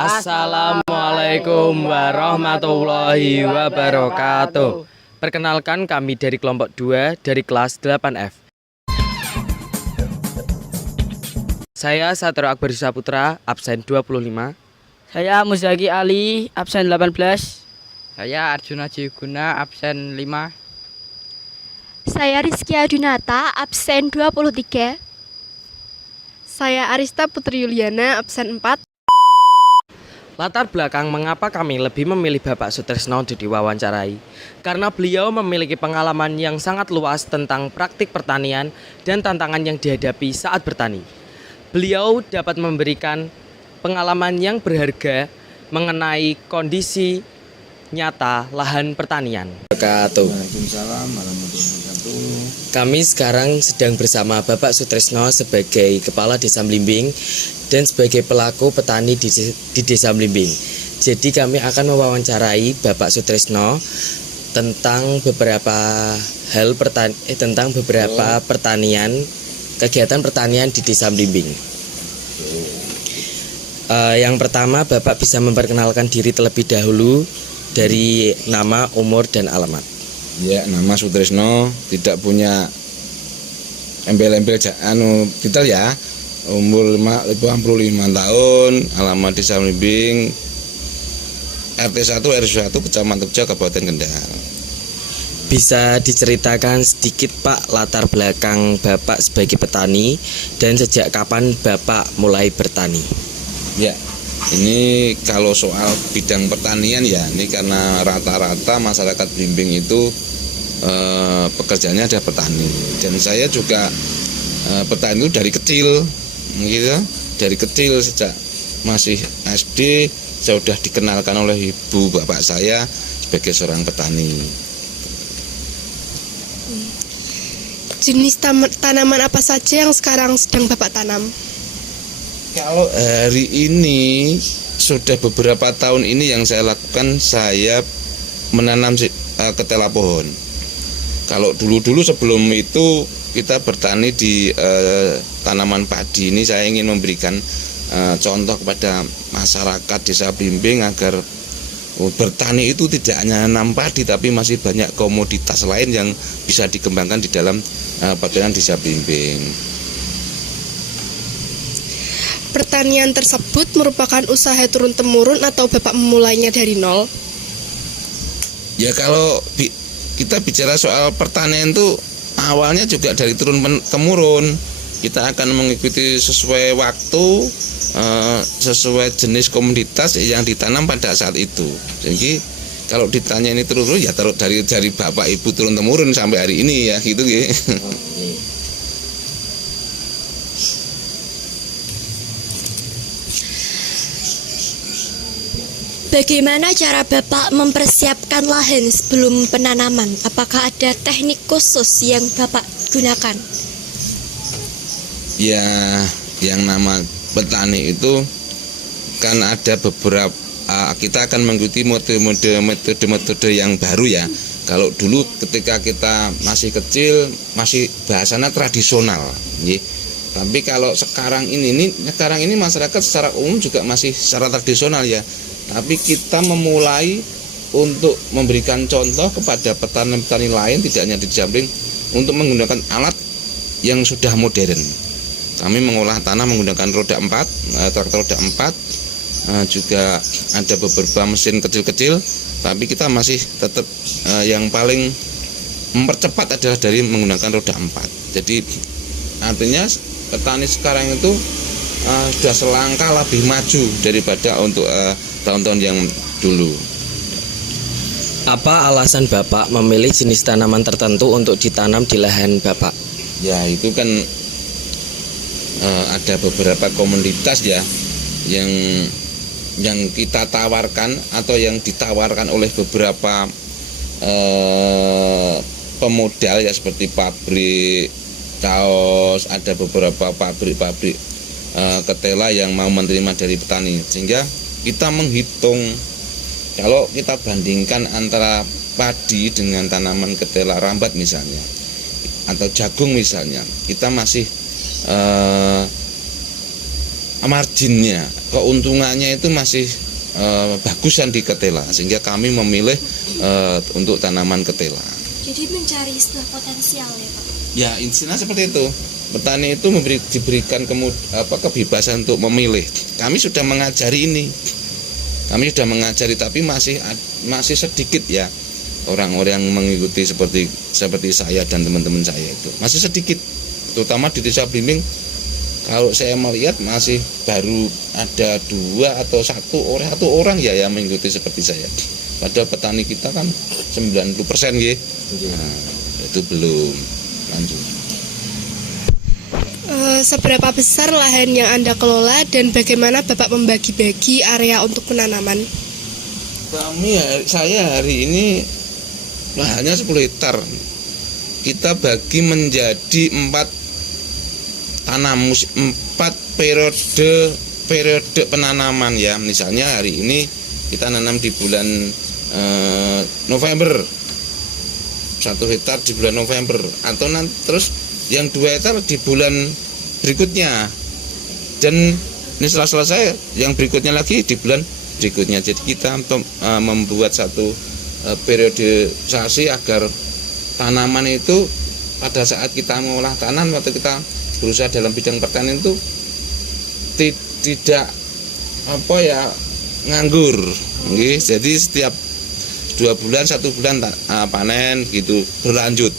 Assalamualaikum warahmatullahi wabarakatuh. Perkenalkan, kami dari kelompok 2 dari kelas 8F. Saya Satrio Akbar Saputra, absen 25. Saya Muzaki Ali, absen 18. Saya Arjuna Jiguna, absen 5. Saya Rizky Adunata, absen 23. Saya Arista Putri Yuliana, absen 4. Latar belakang mengapa kami lebih memilih Bapak Sutrisno untuk diwawancarai, karena beliau memiliki pengalaman yang sangat luas tentang praktik pertanian dan tantangan yang dihadapi saat bertani. Beliau dapat memberikan pengalaman yang berharga mengenai kondisi nyata lahan pertanian. Kami sekarang sedang bersama Bapak Sutrisno sebagai Kepala Desa Mlimbing dan sebagai pelaku petani di Desa Mlimbing. Jadi kami akan mewawancarai Bapak Sutrisno tentang beberapa hal pertanian, kegiatan pertanian di Desa Mlimbing. Yang pertama, Bapak bisa memperkenalkan diri terlebih dahulu dari nama, umur, dan alamat. Ya, nama Sutrisno, tidak punya embel-embel kita ya. Umur 55 tahun, alamat Desa Mlimbing, RT 1 RW 1 Kecamatan Tegal, Kabupaten Kendal. Bisa diceritakan sedikit Pak latar belakang Bapak sebagai petani dan sejak kapan Bapak mulai bertani? Ya, ini kalau soal bidang pertanian ya, ini karena rata-rata masyarakat Mlimbing itu pekerjaannya ada petani, dan saya juga petani itu dari kecil, gitu. Dari kecil sejak masih SD saya sudah dikenalkan oleh ibu bapak saya sebagai seorang petani. Jenis tanaman apa saja yang sekarang sedang Bapak tanam? Kalau hari ini sudah beberapa tahun ini yang saya lakukan, saya menanam ketela pohon. Kalau dulu-dulu sebelum itu kita bertani di tanaman padi, ini saya ingin memberikan contoh kepada masyarakat Desa Mlimbing agar bertani itu tidak hanya nanam padi, tapi masih banyak komoditas lain yang bisa dikembangkan di dalam pertanian Desa Mlimbing. Pertanian tersebut merupakan usaha turun-temurun atau Bapak memulainya dari nol? Ya, kalau kita bicara soal pertanian itu awalnya juga dari turun-temurun. Kita akan mengikuti sesuai waktu, sesuai jenis komoditas yang ditanam pada saat itu. Jadi kalau ditanya ini terus ya dari bapak ibu turun-temurun sampai hari ini ya gitu gitu. Bagaimana cara Bapak mempersiapkan lahan sebelum penanaman? Apakah ada teknik khusus yang Bapak gunakan? Ya, yang nama petani itu kan ada beberapa, kita akan mengikuti metode yang baru ya. Kalau dulu ketika kita masih kecil masih bahasanya tradisional, ya. Tapi kalau sekarang ini masyarakat secara umum juga masih secara tradisional ya. Tapi kita memulai untuk memberikan contoh kepada petani-petani lain, tidak hanya di Jamling, untuk menggunakan alat yang sudah modern. Kami mengolah tanah menggunakan roda 4, traktor roda 4, juga ada beberapa mesin kecil-kecil, tapi kita masih tetap yang paling mempercepat adalah dari menggunakan roda 4. Jadi artinya petani sekarang itu sudah selangkah lebih maju daripada untuk tahun-tahun yang dulu. Apa alasan Bapak memilih jenis tanaman tertentu untuk ditanam di lahan Bapak? Ya, itu kan ada beberapa komoditas ya yang kita tawarkan atau yang ditawarkan oleh beberapa pemodal ya, seperti pabrik kaos, ada beberapa pabrik ketela yang mau menerima dari petani, sehingga kita menghitung kalau kita bandingkan antara padi dengan tanaman ketela rambat misalnya atau jagung misalnya, kita masih marginnya, keuntungannya itu masih bagusan di ketela, sehingga kami memilih untuk tanaman ketela. Jadi mencari sebuah potensial ya Pak. Ya, intinya seperti itu. Petani itu diberikan kebebasan untuk memilih. Kami sudah mengajari ini. Kami sudah mengajari, tapi masih sedikit ya orang-orang yang mengikuti seperti saya dan teman-teman saya itu. Masih sedikit. Terutama di Desa Blimbing, kalau saya melihat masih baru ada 2 atau 1 orang ya yang mengikuti seperti saya. Padahal petani kita kan 90% ya. Nah, itu belum lanjut. Seberapa besar lahan yang Anda kelola dan bagaimana Bapak membagi-bagi area untuk penanaman? Saya hari ini lahannya 10 hektar. Kita bagi menjadi 4 periode penanaman ya. Misalnya hari ini kita nanam di bulan November, 1 hektar di bulan November, atau nanti terus yang 2 hektar di bulan berikutnya, dan ini setelah selesai yang berikutnya lagi di bulan berikutnya. Jadi kita membuat satu periodisasi agar tanaman itu pada saat kita mengolah tanam atau kita berusaha dalam bidang pertanian itu tidak nganggur. Jadi setiap 2 bulan 1 bulan panen gitu berlanjut.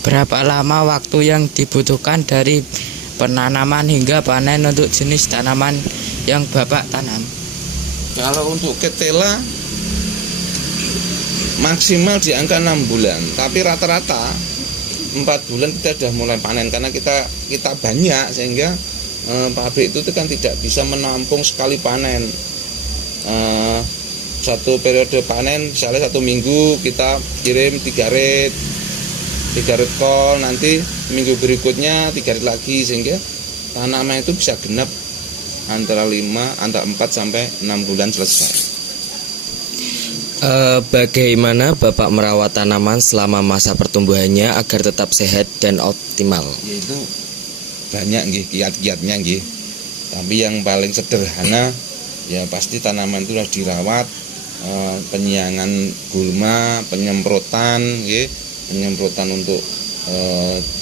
Berapa lama waktu yang dibutuhkan dari penanaman hingga panen untuk jenis tanaman yang Bapak tanam? Kalau untuk ketela maksimal di angka 6 bulan, tapi rata-rata 4 bulan kita sudah mulai panen, karena kita banyak sehingga pabrik itu kan tidak bisa menampung sekali panen. Satu periode panen misalnya 1 minggu kita kirim 3 rit kol, nanti minggu berikutnya 3 rit lagi, sehingga tanaman itu bisa genap antara 4 sampai 6 bulan selesai. Bagaimana Bapak merawat tanaman selama masa pertumbuhannya agar tetap sehat dan optimal? Yaitu banyak nggih kiat-kiatnya nggih. Tapi yang paling sederhana ya pasti tanaman itu harus dirawat, penyiangan gulma, penyemprotan nggih, penyemprotan untuk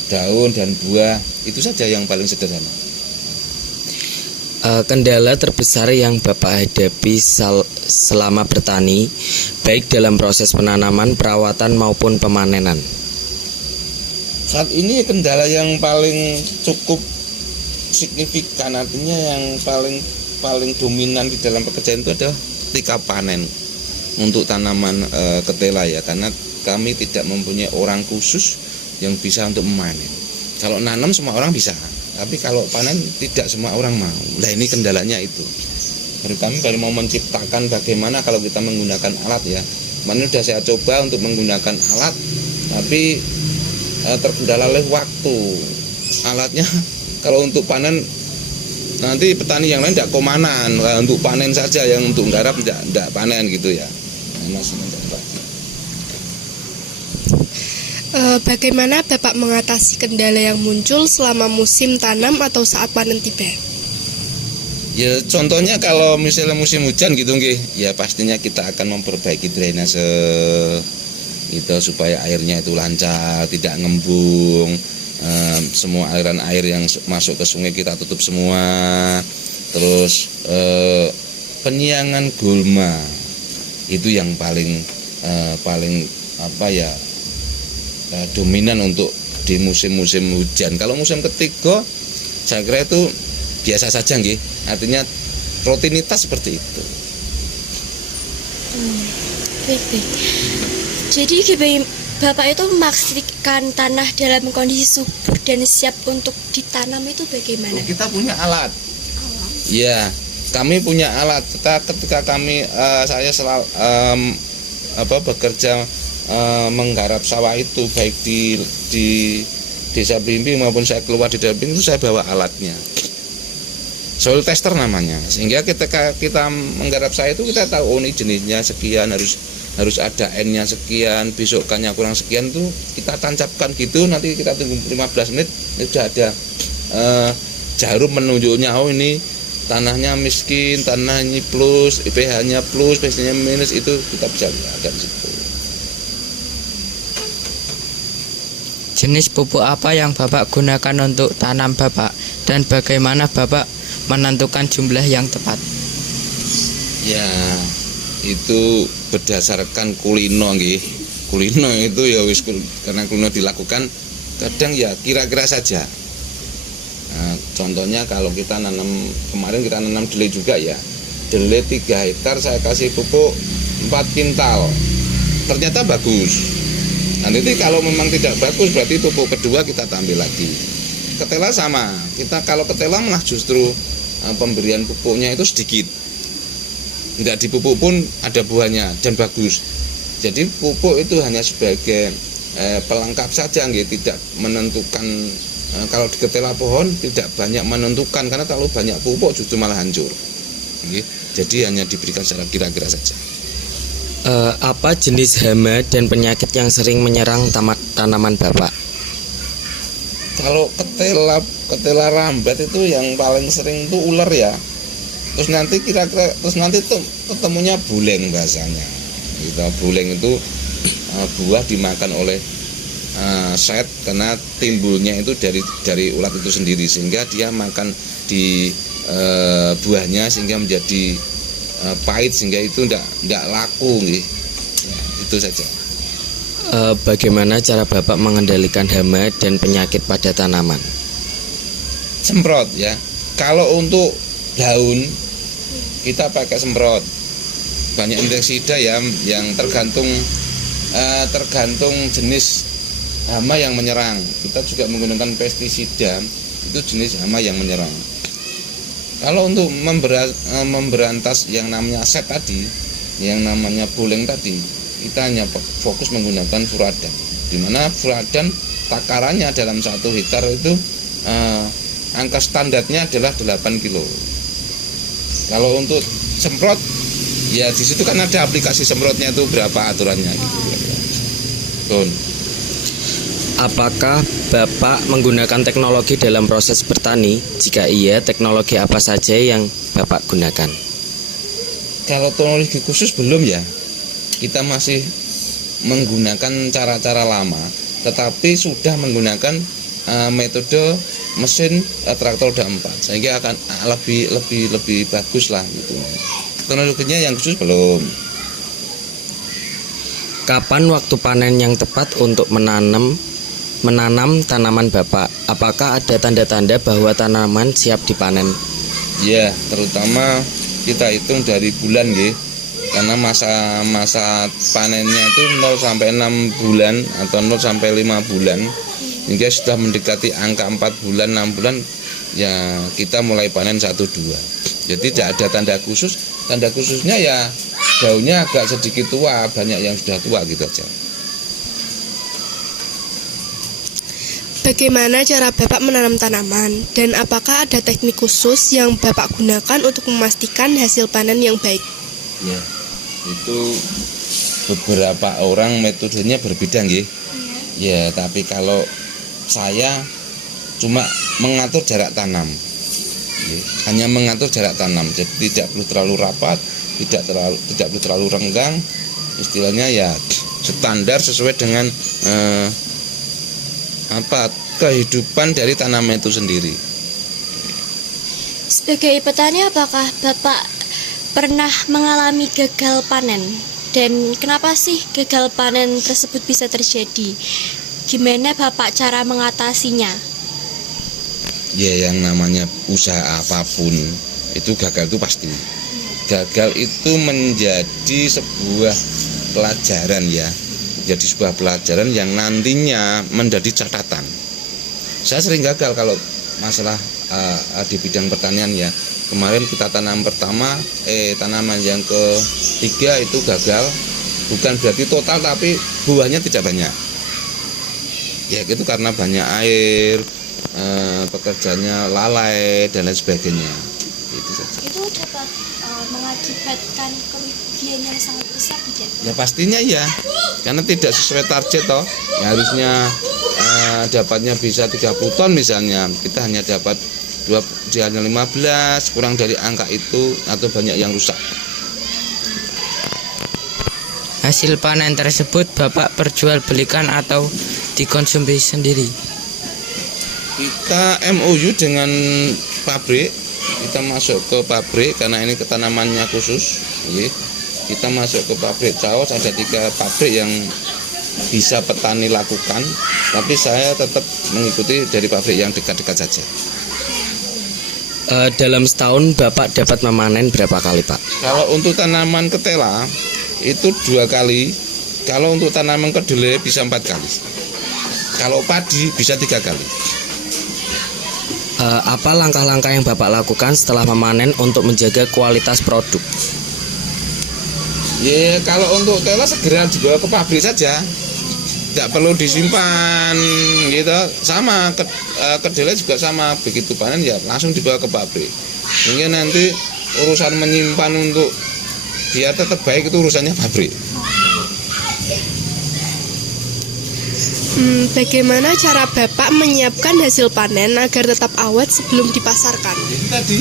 daun dan buah, itu saja yang paling sederhana. Kendala terbesar yang Bapak hadapi selama bertani, baik dalam proses penanaman, perawatan maupun pemanenan? Saat ini kendala yang paling cukup signifikan, artinya yang paling dominan di dalam pekerjaan itu adalah ketika panen untuk tanaman ketela ya, karena kami tidak mempunyai orang khusus yang bisa untuk memanen. Kalau nanam semua orang bisa, tapi kalau panen tidak semua orang mau. Nah ini kendalanya itu. Kami baru mau menciptakan bagaimana kalau kita menggunakan alat ya. Mana sudah saya coba untuk menggunakan alat, tapi terkendala oleh waktu. Alatnya kalau untuk panen nanti petani yang lain tidak komanan, untuk panen saja, yang untuk nggarap tidak panen gitu ya. Bagaimana Bapak mengatasi kendala yang muncul selama musim tanam atau saat panen tiba? Ya contohnya kalau misalnya musim hujan gitu nggih, ya pastinya kita akan memperbaiki drainase gitu supaya airnya itu lancar, tidak ngembung. Semua aliran air yang masuk ke sungai kita tutup semua. Terus penyiangan gulma itu yang paling dominan untuk di musim-musim hujan. Kalau musim ketiga saya kira itu biasa saja nggih. Artinya rutinitas seperti itu. Baik. Jadi Bapak itu memastikan tanah dalam kondisi subur dan siap untuk ditanam itu bagaimana? Kita punya alat. Ya, kami punya alat. Ketika saya selalu bekerja menggarap sawah itu, baik di Desa Blimbing maupun saya keluar di Desa Blimbing, itu saya bawa alatnya. Soil tester namanya. Sehingga ketika kita menggarap sawah itu kita tahu ini jenisnya sekian, harus ada N-nya sekian, besokannya kurang sekian, tuh kita tancapkan gitu, nanti kita tunggu 15 menit sudah ada jarum menunjuknya, oh ini tanahnya miskin, tanah ini plus, pH-nya plus, pH-nya minus, itu kita bisa lihat dari situ. Jenis pupuk apa yang Bapak gunakan untuk tanam Bapak, dan bagaimana Bapak menentukan jumlah yang tepat? Ya, itu berdasarkan kulino nggih. Kulino itu ya wis karena kulino dilakukan kadang ya kira-kira saja. Nah, contohnya kalau kita kemarin kita nanam delay juga ya. Delay 3 hektar saya kasih pupuk 4 kintal. Ternyata bagus. Nanti kalau memang tidak bagus berarti pupuk kedua kita tampil lagi. Ketela sama. Kita kalau ketela malah justru pemberian pupuknya itu sedikit. Tidak dipupuk pun ada buahnya dan bagus. Jadi pupuk itu hanya sebagai pelengkap saja, tidak menentukan. Kalau diketela pohon tidak banyak menentukan, karena terlalu banyak pupuk justru malah hancur. Jadi hanya diberikan secara kira-kira saja. Apa jenis hama dan penyakit yang sering menyerang tanaman Bapak? Kalau ketela rambat itu yang paling sering itu ular ya. Terus nanti tuh ketemunya buleng bahasanya. Gitu, buleng itu buah dimakan oleh set, karena timbulnya itu dari ulat itu sendiri, sehingga dia makan di buahnya sehingga menjadi pahit, sehingga itu tidak laku gitu. Ya, itu saja. Bagaimana cara Bapak mengendalikan hama dan penyakit pada tanaman? Semprot ya. Kalau untuk daun kita pakai semprot. Banyak insektisida ya, yang tergantung jenis hama yang menyerang. Kita juga menggunakan pestisida, itu jenis hama yang menyerang. Kalau untuk memberantas yang namanya set tadi, yang namanya buleng tadi, kita hanya fokus menggunakan furadan. Di mana furadan takarannya dalam 1 hektar itu angka standarnya adalah 8 kilo. Kalau untuk semprot, ya di situ kan ada aplikasi semprotnya itu berapa aturannya gitu. Don. Apakah Bapak menggunakan teknologi dalam proses bertani? Jika iya, teknologi apa saja yang Bapak gunakan? Kalau teknologi khusus belum ya. Kita masih menggunakan cara-cara lama, tetapi sudah menggunakan metode mesin traktor roda 4, sehingga akan lebih bagus lah gitu. Teknologinya yang khusus belum. Kapan waktu panen yang tepat untuk menanam tanaman Bapak? Apakah ada tanda-tanda bahwa tanaman siap dipanen? Ya, terutama kita hitung dari bulan nggih. Karena masa panennya itu 0 sampai 6 bulan atau 0 sampai 5 bulan. Hingga sudah mendekati angka 4 bulan, 6 bulan, ya kita mulai panen 1-2. Jadi tidak ada tanda khusus. Tanda khususnya ya daunnya agak sedikit tua, banyak yang sudah tua gitu aja. Bagaimana cara Bapak menanam tanaman, dan apakah ada teknik khusus yang Bapak gunakan untuk memastikan hasil panen yang baik? Ya, itu beberapa orang metodenya berbeda nggih. Ya, tapi kalau saya cuma mengatur jarak tanam. Hanya mengatur jarak tanam, jadi tidak perlu terlalu rapat, tidak perlu terlalu renggang. Istilahnya ya standar sesuai dengan kehidupan dari tanaman itu sendiri. Sebagai petani, apakah Bapak pernah mengalami gagal panen? Dan kenapa sih gagal panen tersebut bisa terjadi? Gimana Bapak cara mengatasinya? Ya, yang namanya usaha apapun itu gagal itu pasti. Gagal itu menjadi sebuah pelajaran ya. Jadi sebuah pelajaran yang nantinya menjadi catatan. Saya sering gagal kalau masalah di bidang pertanian ya. Kemarin kita tanam pertama, tanaman yang ketiga itu gagal. Bukan berarti total, tapi buahnya tidak banyak. Ya itu karena banyak air, pekerjaannya lalai dan lain sebagainya. Itu saja. Itu dapat mengakibatkan kerugian yang sangat besar tidak? Ya pastinya ya, karena tidak sesuai target toh. Ya, harusnya dapatnya bisa 30 ton misalnya, kita hanya dapat 15, kurang dari angka itu atau banyak yang rusak. Hasil panen tersebut Bapak perjualbelikan atau dikonsumsi sendiri? Kita MOU dengan pabrik, kita masuk ke pabrik karena ini tanamannya khusus. Kita masuk ke pabrik saus, ada 3 pabrik yang bisa petani lakukan, tapi saya tetap mengikuti dari pabrik yang dekat-dekat saja. Dalam setahun Bapak dapat memanen berapa kali, Pak? Kalau untuk tanaman ketela itu 2 kali, kalau untuk tanaman kedelai bisa 4 kali, kalau padi bisa 3 kali. Apa langkah-langkah yang Bapak lakukan setelah memanen untuk menjaga kualitas produk? Ya, kalau untuk tela segera dibawa ke pabrik saja, tidak perlu disimpan gitu. Sama kedelai juga sama, begitu panen ya langsung dibawa ke pabrik. Mungkin nanti urusan menyimpan untuk biar tetap baik itu urusannya pabrik. Bagaimana cara Bapak menyiapkan hasil panen agar tetap awet sebelum dipasarkan? Itu tadi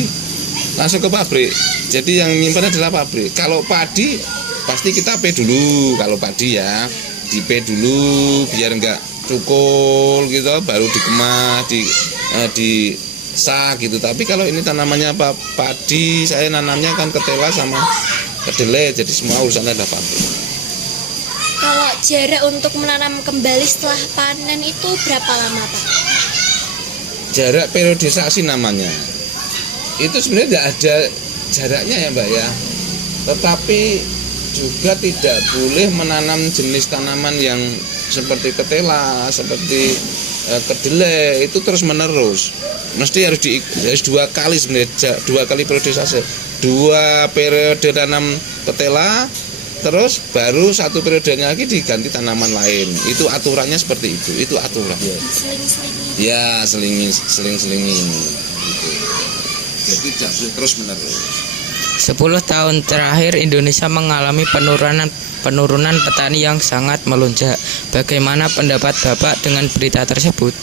langsung ke pabrik. Jadi yang menyimpan adalah pabrik. Kalau padi pasti kita P dulu. Kalau padi ya di P dulu biar enggak cukul gitu, baru dikemas, di sak gitu. Tapi kalau ini tanamannya padi, saya nanamnya kan ketela sama kedelai, jadi semua urusannya ada pabrik. Kalau jarak untuk menanam kembali setelah panen itu berapa lama, Pak? Jarak periodisasi namanya. Itu sebenarnya tidak ada jaraknya ya, Mbak ya. Tetapi juga tidak boleh menanam jenis tanaman yang seperti ketela, seperti kedelai itu terus menerus. Mesti harus 2 kali sebenarnya, 2 kali periodisasi. 2 periode tanam ketela, terus baru 1 periodenya lagi diganti tanaman lain. Itu aturannya seperti itu aturan. Seling-seling. Ya, seling-selingin gitu. Jadi terus menerus. 10 tahun terakhir Indonesia mengalami penurunan petani yang sangat melonjak. Bagaimana pendapat Bapak dengan berita tersebut?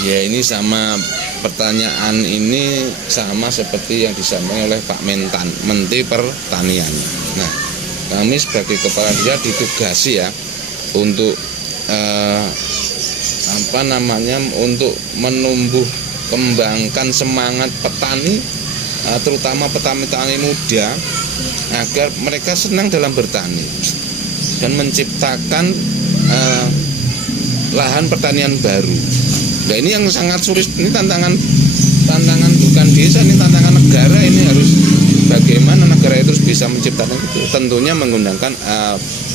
Ya, ini sama, pertanyaan ini sama seperti yang disampaikan oleh Pak Mentan, Menteri Pertanian. Nah, kami sebagai kepala desa ditugasi ya untuk untuk menumbuh kembangkan semangat petani, terutama petani-petani muda, agar mereka senang dalam bertani dan menciptakan lahan pertanian baru. Nah, ini yang sangat sulit, ini tantangan bukan desa, ini tantangan negara. Ini harus bagaimana negara itu bisa menciptakan itu. Tentunya menggunakan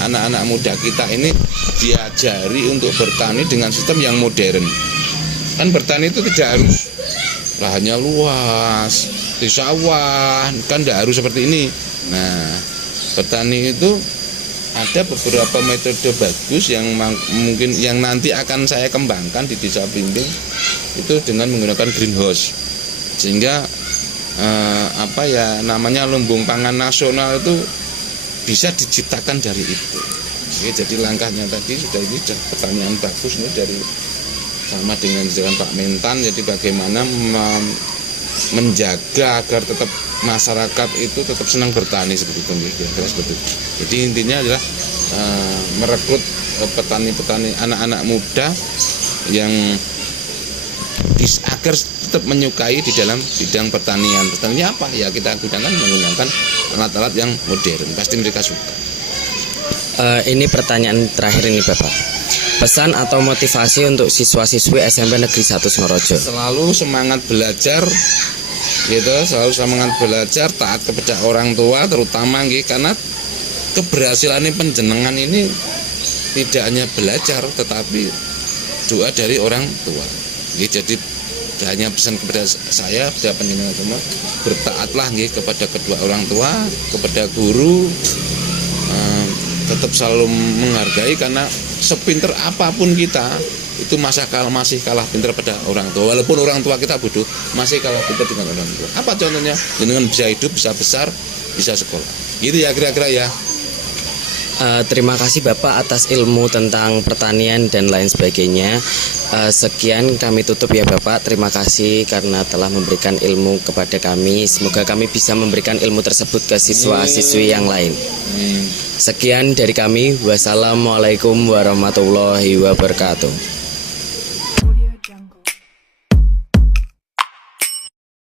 anak-anak muda kita ini diajari untuk bertani dengan sistem yang modern. Kan bertani itu tidak harus lahannya luas, di sawah, kan tidak harus seperti ini. Nah, bertani itu ada beberapa metode bagus yang mungkin yang nanti akan saya kembangkan di Desa Blimbing itu dengan menggunakan greenhouse, sehingga lumbung pangan nasional itu bisa diciptakan dari itu. Jadi langkahnya tadi sudah pertanyaan bagus ini dari sama dengan Pak Mentan. Jadi bagaimana menjaga agar tetap masyarakat itu tetap senang bertani seperti itu, kira-kira seperti itu. Jadi intinya adalah merekrut petani-petani anak-anak muda yang agar tetap menyukai di dalam bidang pertanian. Pertanian apa? Ya kita menggunakan alat-alat yang modern. Pasti mereka suka. Ini pertanyaan terakhir ini Bapak. Pesan atau motivasi untuk siswa-siswi SMP Negeri 1 Ngorojo. Selalu semangat belajar, gitu. Selalu semangat belajar, taat kepada orang tua, terutama karena keberhasilan penjenengan ini tidak hanya belajar, tetapi doa dari orang tua. Jadi hanya pesan kepada saya, kepada penjenengan semua, bertaatlah kepada kedua orang tua, kepada guru, tetap selalu menghargai, karena sepinter apapun kita itu masih kalah pinter pada orang tua. Walaupun orang tua kita bodoh, masih kalah pinter dengan orang tua. Apa contohnya? Dengan bisa hidup, bisa besar, bisa sekolah. Gitu ya kira-kira ya. Terima kasih Bapak atas ilmu tentang pertanian dan lain sebagainya. Sekian kami tutup ya Bapak. Terima kasih karena telah memberikan ilmu kepada kami. Semoga kami bisa memberikan ilmu tersebut ke siswa-siswi yang lain. Sekian dari kami. Wassalamualaikum warahmatullahi wabarakatuh.